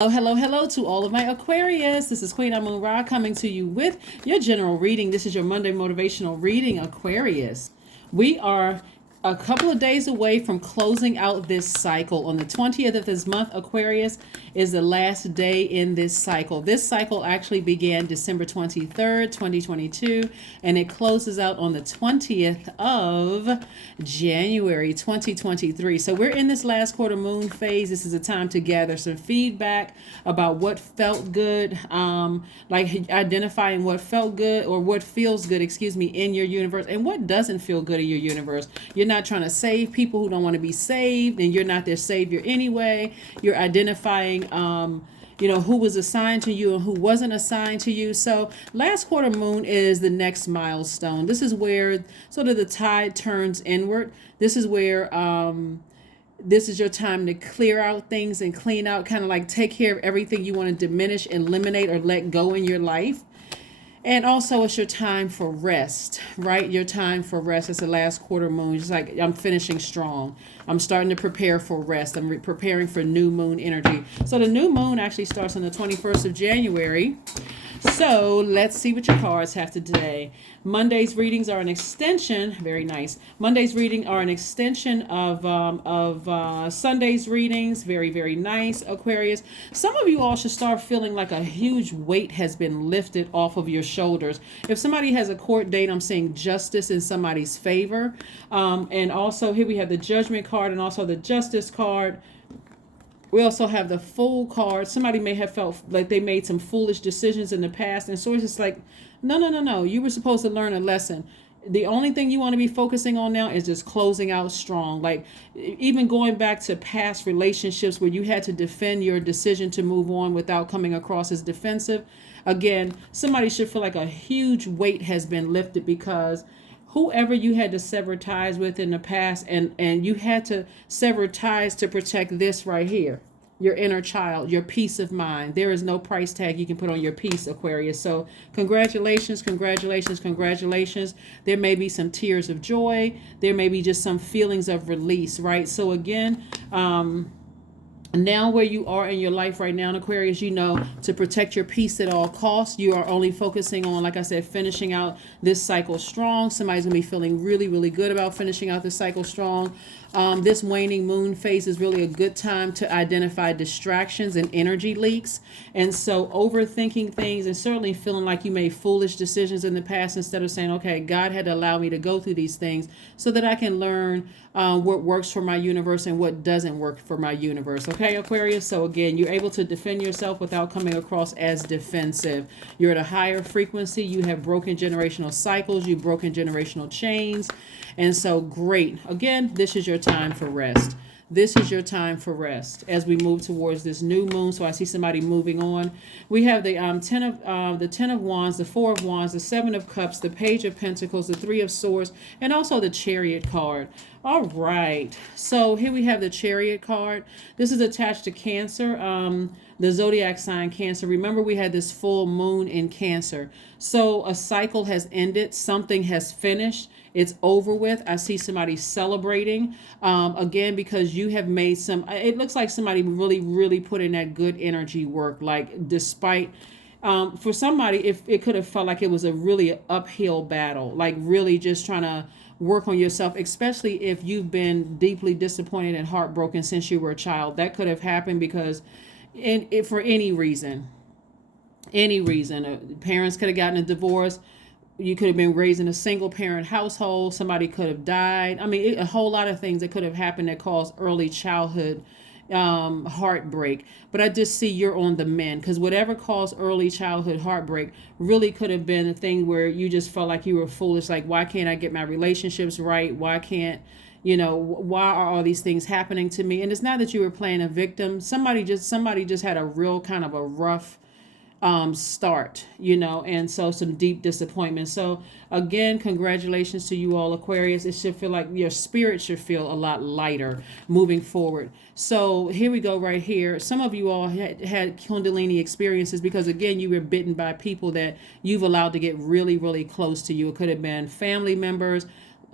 Oh, hello, hello to all of my Aquarius. This is Queen Amun Ra coming to you with your general reading. This is your Monday motivational reading, Aquarius. We are a couple of days away from closing out this cycle. On the 20th of this month, Aquarius is the last day in this cycle. This cycle actually began December 23rd, 2022, and it closes out on the 20th of January 2023. So we're in this last quarter moon phase. This is a time to gather some feedback about what felt good, like identifying what felt good or what feels good, in your universe, and what doesn't feel good in your universe. You're not trying to save people who don't want to be saved, and you're not their savior anyway. You're identifying who was assigned to you and who wasn't assigned to you. So last quarter moon is the next milestone. This is where sort of the tide turns inward. This is where this is your time to clear out things and clean out, kind of like take care of everything you want to diminish, eliminate, or let go in your life. And also, it's your time for rest, right? Your time for rest. It's the last quarter moon. It's like I'm finishing strong. I'm starting to prepare for rest. I'm preparing for new moon energy. So the new moon actually starts on the 21st of January. So let's see what your cards have today. Monday's readings are an extension. Very nice. Monday's reading are an extension of Sunday's readings. Very, very nice, Aquarius. Some of you all should start feeling like a huge weight has been lifted off of your shoulders. If somebody has a court date, I'm seeing justice in somebody's favor. And also here we have the Judgment card and also the Justice card. We also have the Fool card. Somebody may have felt like they made some foolish decisions in the past. And so it's just like, no. You were supposed to learn a lesson. The only thing you want to be focusing on now is just closing out strong. Like even going back to past relationships where you had to defend your decision to move on without coming across as defensive. Again, somebody should feel like a huge weight has been lifted because whoever you had to sever ties with in the past, and you had to sever ties to protect this right here, your inner child, your peace of mind. There is no price tag you can put on your peace, Aquarius. So congratulations. There may be some tears of joy. There may be just some feelings of release, right? So again, now where you are in your life right now, Aquarius, you know to protect your peace at all costs. You are only focusing on, like I said, finishing out this cycle strong. Somebody's gonna be feeling really, really good about finishing out this cycle strong. This waning moon phase is really a good time to identify distractions and energy leaks. And so overthinking things and certainly feeling like you made foolish decisions in the past, instead of saying, okay, God had to allow me to go through these things so that I can learn what works for my universe and what doesn't work for my universe. Okay, Aquarius? So again, you're able to defend yourself without coming across as defensive. You're at a higher frequency. You have broken generational cycles. You've broken generational chains. And so great. Again, this is your time for rest. This is your time for rest as we move towards this new moon. So I see somebody moving on. We have the Ten of Wands, the Four of Wands, the Seven of Cups, the Page of Pentacles, the Three of Swords, and also the Chariot card. All right. So here we have the Chariot card. This is attached to Cancer, the zodiac sign Cancer. Remember, we had this full moon in Cancer. So a cycle has ended. Something has finished. It's over with. I see somebody celebrating again because you have made some. It looks like somebody really, really put in that good energy work. Like despite, for somebody, if it could have felt like it was a really uphill battle, like really just trying to work on yourself, especially if you've been deeply disappointed and heartbroken since you were a child. That could have happened because, for any reason, parents could have gotten a divorce. You could have been raised in a single parent household. Somebody could have died. I mean, a whole lot of things that could have happened that caused early childhood heartbreak. But I just see you're on the mend, because whatever caused early childhood heartbreak really could have been a thing where you just felt like you were foolish. Like, why can't I get my relationships right? Why can't, why are all these things happening to me? And it's not that you were playing a victim. Somebody just had a real kind of a rough start, and so some deep disappointment. So again, congratulations to you all, Aquarius. It should feel like your spirit should feel a lot lighter moving forward. So here we go right here. Some of you all had Kundalini experiences because, again, you were bitten by people that you've allowed to get really, really close to you. It could have been family members,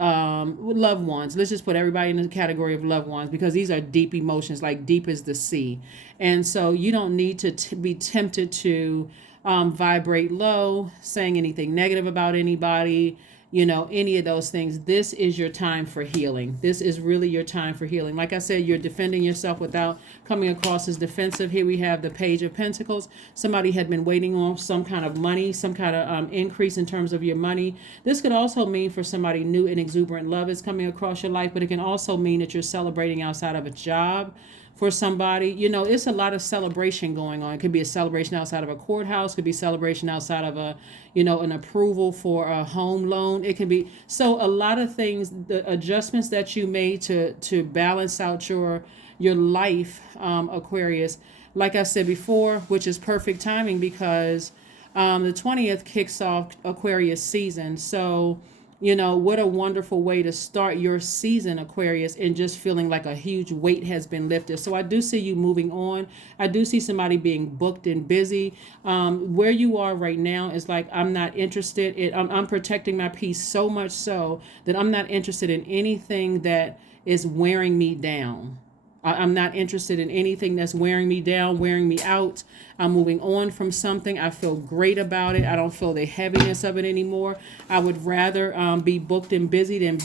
loved ones. Let's just put everybody in the category of loved ones, because these are deep emotions, like deep as the sea. And so you don't need to be tempted to vibrate low, saying anything negative about anybody, any of those things. This is your time for healing. This is really your time for healing. Like I said, you're defending yourself without coming across as defensive. Here we have the Page of Pentacles. Somebody had been waiting on some kind of money, some kind of increase in terms of your money. This could also mean for somebody new and exuberant love is coming across your life, but it can also mean that you're celebrating outside of a job. For somebody, it's a lot of celebration going on. It could be a celebration outside of a courthouse, could be celebration outside of a, an approval for a home loan. It can be, so a lot of things, the adjustments that you made to balance out your life, Aquarius, like I said before, which is perfect timing, because the 20th kicks off Aquarius season. So what a wonderful way to start your season, Aquarius, and just feeling like a huge weight has been lifted. So I do see you moving on. I do see somebody being booked and busy. Where you are right now is like, I'm not interested in, I'm protecting my peace so much so that I'm not interested in anything that is wearing me down. I'm not interested in anything that's wearing me down, wearing me out. I'm moving on from something. I feel great about it. I don't feel the heaviness of it anymore. I would rather be booked and busy than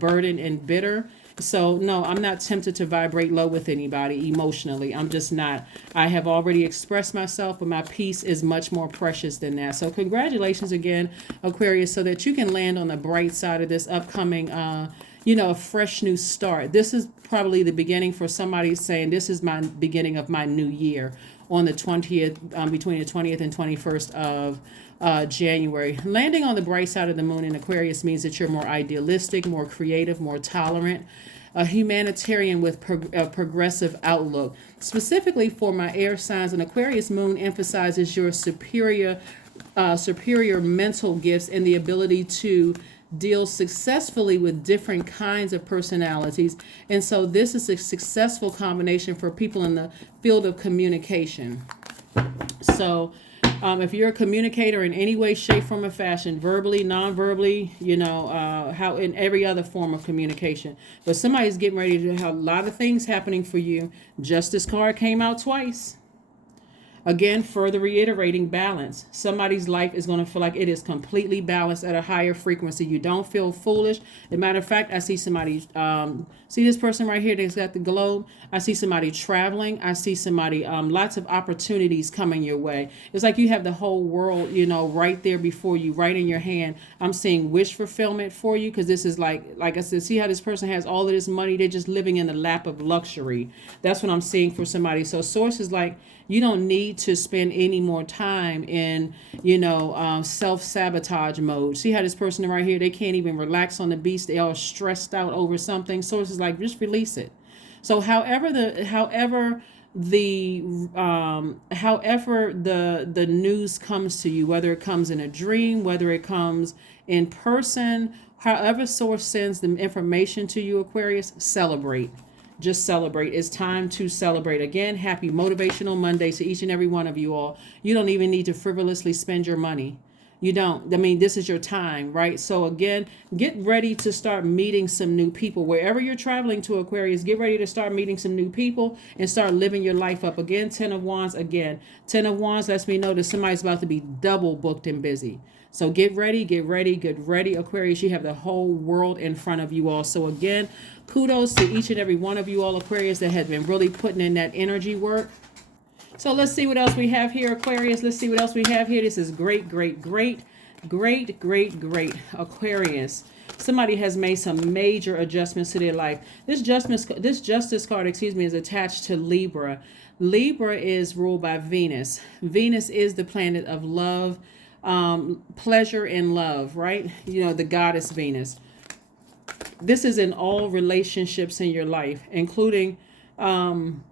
burdened and bitter. So no, I'm not tempted to vibrate low with anybody emotionally. I'm just not. I have already expressed myself, but my peace is much more precious than that. So congratulations again, Aquarius, so that you can land on the bright side of this upcoming a fresh new start. This is probably the beginning for somebody saying, this is my beginning of my new year on the 20th, between the 20th and 21st of January. Landing on the bright side of the moon in Aquarius means that you're more idealistic, more creative, more tolerant, a humanitarian with a progressive outlook. Specifically for my air signs, an Aquarius moon emphasizes your superior mental gifts and the ability to deal successfully with different kinds of personalities. And so this is a successful combination for people in the field of communication. So if you're a communicator in any way, shape, form, or fashion, verbally, non-verbally, how in every other form of communication. But somebody's getting ready to have a lot of things happening for you. Justice card came out twice. Again, further reiterating balance. Somebody's life is going to feel like it is completely balanced at a higher frequency. You don't feel foolish. As a matter of fact, I see somebody, see this person right here that's got the globe. I see somebody traveling. I see somebody, lots of opportunities coming your way. It's like you have the whole world, right there before you, right in your hand. I'm seeing wish fulfillment for you, because this is like I said, see how this person has all of this money. They're just living in the lap of luxury. That's what I'm seeing for somebody. So source is like, you don't need to spend any more time in, self-sabotage mode. See how this person right here, they can't even relax on the beach. They all stressed out over something. Source is like, just release it. So however the news comes to you, whether it comes in a dream, whether it comes in person, however source sends the information to you, Aquarius, celebrate. Just celebrate. It's time to celebrate. Again, happy Motivational Monday to each and every one of you all. You don't even need to frivolously spend your money. You don't. I mean, this is your time, right? So again, get ready to start meeting some new people. Wherever you're traveling to, Aquarius, get ready to start meeting some new people and start living your life up. Again, 10 of Wands. Again, 10 of Wands lets me know that somebody's about to be double booked and busy. So get ready, Aquarius. You have the whole world in front of you all. So again, kudos to each and every one of you all, Aquarius, that have been really putting in that energy work. So let's see what else we have here, Aquarius. Let's see what else we have here. This is great, Aquarius. Somebody has made some major adjustments to their life. This justice card, is attached to Libra. Libra is ruled by Venus. Venus is the planet of love, pleasure and love, right? The goddess Venus. This is in all relationships in your life, including when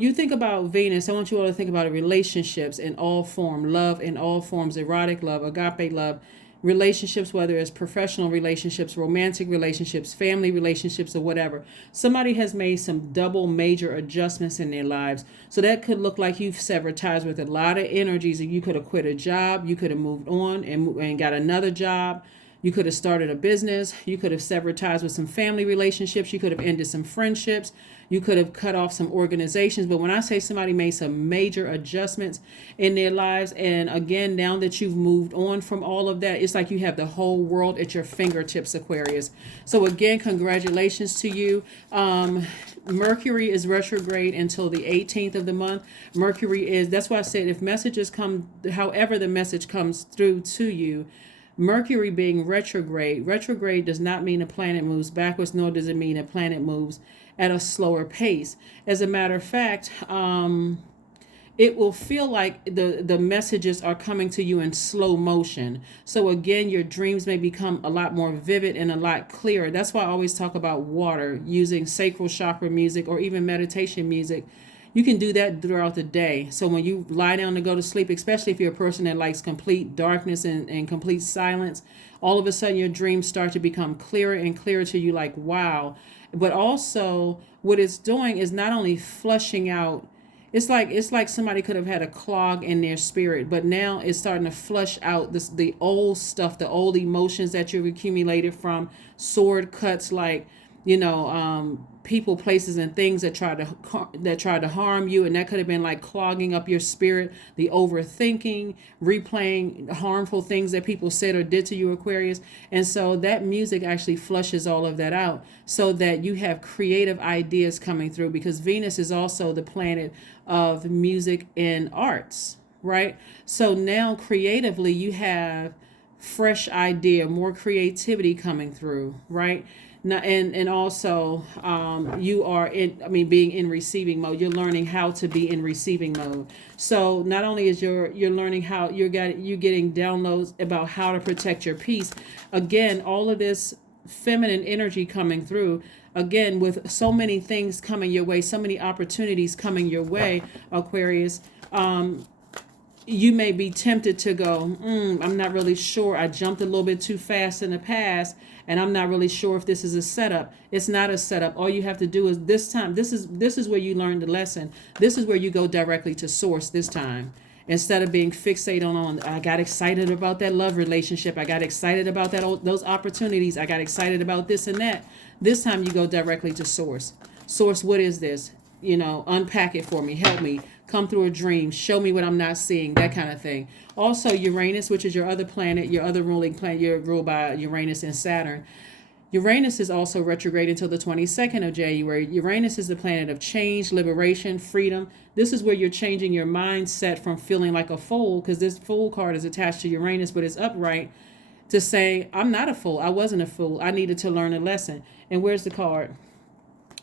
you think about Venus, I want you all to think about relationships in all forms, love in all forms, erotic love, agape love, relationships, whether it's professional relationships, romantic relationships, family relationships, or whatever. Somebody has made some double major adjustments in their lives. So that could look like you've severed ties with a lot of energies. You could have quit a job. You could have moved on and got another job. You could have started a business. You could have severed ties with some family relationships. You could have ended some friendships. You could have cut off some organizations. But when I say somebody made some major adjustments in their lives, and again, now that you've moved on from all of that, it's like you have the whole world at your fingertips, Aquarius. So again, congratulations to you. Mercury is retrograde until the 18th of the month. Mercury is, that's why I said if messages come, however the message comes through to you, Mercury being retrograde does not mean a planet moves backwards, nor does it mean a planet moves at a slower pace. As a matter of fact, it will feel like the messages are coming to you in slow motion. So again, your dreams may become a lot more vivid and a lot clearer. That's why I always talk about water, using sacral chakra music or even meditation music. You can do that throughout the day. So when you lie down to go to sleep, especially if you're a person that likes complete darkness and complete silence, all of a sudden your dreams start to become clearer and clearer to you, like, wow. But also what it's doing is not only flushing out, it's like somebody could have had a clog in their spirit, but now it's starting to flush out the old stuff, the old emotions that you've accumulated from sword cuts, like, people, places, and things that tried to harm you, and that could have been like clogging up your spirit, the overthinking, replaying harmful things that people said or did to you, Aquarius. And so that music actually flushes all of that out, so that you have creative ideas coming through, because Venus is also the planet of music and arts, right? So now creatively you have fresh idea, more creativity coming through, right? Now, and also you are being in receiving mode. You're learning how to be in receiving mode. So not only is you're learning how you're getting downloads about how to protect your peace. Again, all of this feminine energy coming through. Again, with so many things coming your way, so many opportunities coming your way, Aquarius. You may be tempted to go, I'm not really sure. I jumped a little bit too fast in the past, and I'm not really sure if this is a setup. It's not a setup. All you have to do is this time. This is where you learn the lesson. This is where you go directly to source this time. Instead of being fixated on I got excited about that love relationship. I got excited about those opportunities. I got excited about this and that. This time you go directly to source. Source, what is this? Unpack it for me. Help me. Come through a dream. Show me what I'm not seeing. That kind of thing. Also, Uranus, which is your other planet, your other ruling planet, you're ruled by Uranus and Saturn. Uranus is also retrograde until the 22nd of January. Uranus is the planet of change, liberation, freedom. This is where you're changing your mindset from feeling like a fool, because this fool card is attached to Uranus, but it's upright, to say, I'm not a fool. I wasn't a fool. I needed to learn a lesson. And where's the card?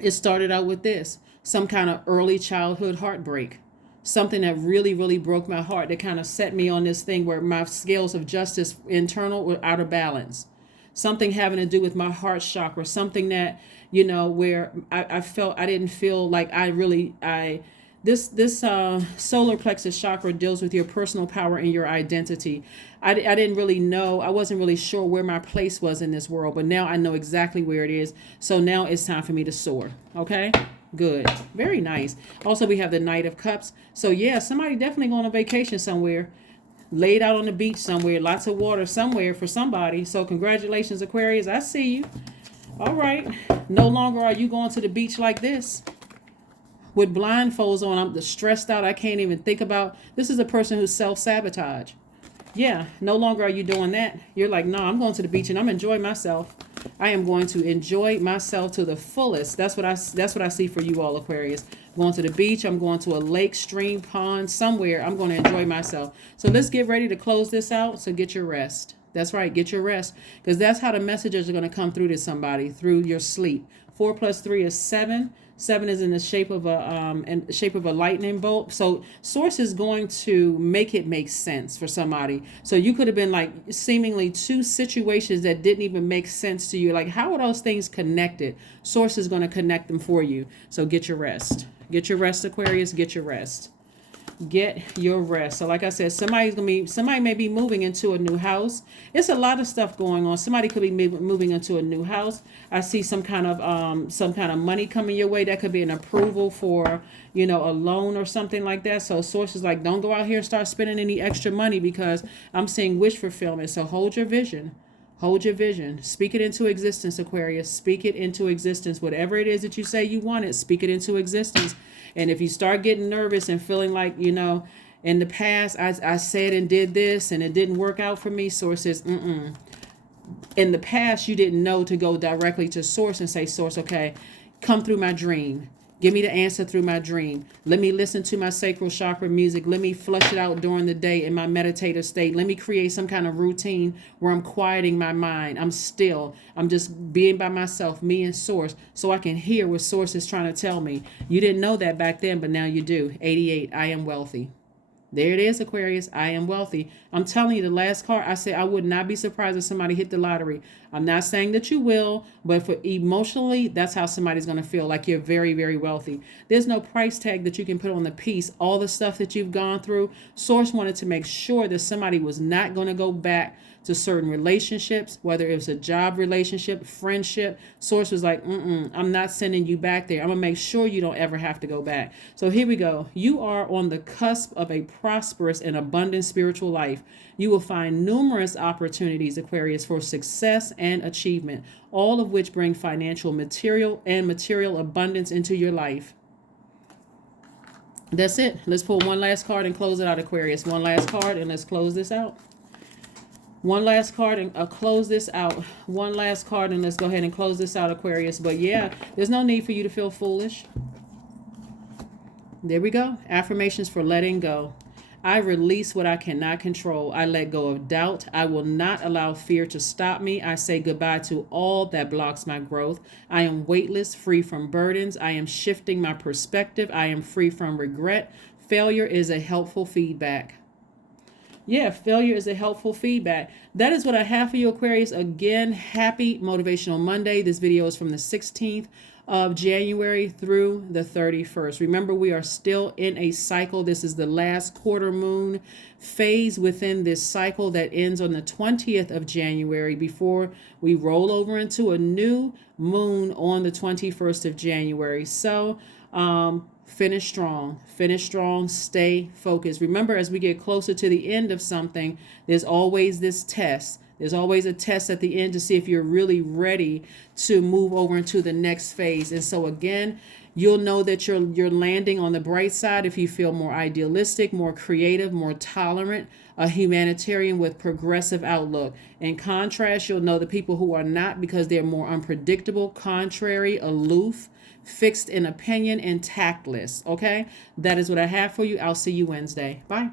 It started out with this. Some kind of early childhood heartbreak. Something that really, really broke my heart, that kind of set me on this thing where my scales of justice internal were out of balance. Something having to do with my heart chakra. Something that, where I felt, I didn't feel like this solar plexus chakra deals with your personal power and your identity. I didn't really know. I wasn't really sure where my place was in this world, but now I know exactly where it is. So now it's time for me to soar. Okay? Good. Very nice. Also, we have the Knight of Cups. So yeah, somebody definitely going on vacation somewhere. Laid out on the beach somewhere. Lots of water somewhere for somebody. So congratulations, Aquarius. I see you. All right. No longer are you going to the beach like this with blindfolds on. I'm stressed out. I can't even think about. This is a person who's self-sabotage. Yeah, no longer are you doing that. You're like, no, I'm going to the beach and I'm enjoying myself. I am going to enjoy myself to the fullest. That's what I see for you all, Aquarius. I'm going to the beach. I'm going to a lake, stream, pond, somewhere. I'm going to enjoy myself. So let's get ready to close this out. So get your rest. That's right. Get your rest, because that's how the messages are going to come through to somebody, through your sleep. 4 + 3 is 7. 7 is in the shape of a lightning bolt. So source is going to make it make sense for somebody. So you could have been like seemingly two situations that didn't even make sense to you. Like, how are those things connected? Source is going to connect them for you. So get your rest. Get your rest, Aquarius. Get your rest. Get your rest. So like I said, somebody may be moving into a new house. It's a lot of stuff going on. Somebody could be moving into a new house. I see some kind of money coming your way. That could be an approval for, a loan or something like that. So sources like, don't go out here and start spending any extra money, because I'm seeing wish fulfillment. So hold your vision. Hold your vision. Speak it into existence, Aquarius. Speak it into existence. Whatever it is that you say you want it, speak it into existence. And if you start getting nervous and feeling like, in the past, I said and did this and it didn't work out for me, Source says, in the past, you didn't know to go directly to Source and say, Source, okay, come through my dream. Give me the answer through my dream. Let me listen to my sacral chakra music. Let me flush it out during the day in my meditative state. Let me create some kind of routine where I'm quieting my mind. I'm still. I'm just being by myself, me and Source, so I can hear what Source is trying to tell me. You didn't know that back then, but now you do. 88, I am wealthy. There it is, Aquarius. I am wealthy. I'm telling you, the last card, I said I would not be surprised if somebody hit the lottery. I'm not saying that you will, but for emotionally, that's how somebody's going to feel, like you're very, very wealthy. There's no price tag that you can put on the piece. All the stuff that you've gone through, Source wanted to make sure that somebody was not going to go back to certain relationships, whether it was a job relationship, friendship. Source was like, I'm not sending you back there. I'm going to make sure you don't ever have to go back. So here we go. You are on the cusp of a prosperous and abundant spiritual life. You will find numerous opportunities, Aquarius, for success and achievement, all of which bring financial material abundance into your life. That's it. Let's pull one last card and close it out, Aquarius. One last card and let's close this out. One last card and close this out. One last card and let's go ahead and close this out, Aquarius. But yeah, there's no need for you to feel foolish. There we go. Affirmations for letting go. I release what I cannot control. I let go of doubt. I will not allow fear to stop me. I say goodbye to all that blocks my growth. I am weightless, free from burdens. I am shifting my perspective. I am free from regret. Failure is a helpful feedback. Yeah, failure is a helpful feedback. That is what I have for you, Aquarius. Again, happy Motivational Monday. This video is from the 16th of January through the 31st. Remember, we are still in a cycle. This is the last quarter moon phase within this cycle that ends on the 20th of January before we roll over into a new moon on the 21st of January. So, finish strong, stay focused. Remember, as we get closer to the end of something, there's always this test. There's always a test at the end to see if you're really ready to move over into the next phase. And so again, you'll know that you're landing on the bright side if you feel more idealistic, more creative, more tolerant, a humanitarian with progressive outlook. In contrast, you'll know the people who are not, because they're more unpredictable, contrary, aloof, fixed in opinion, and tactless. Okay, that is what I have for you. I'll see you Wednesday. Bye.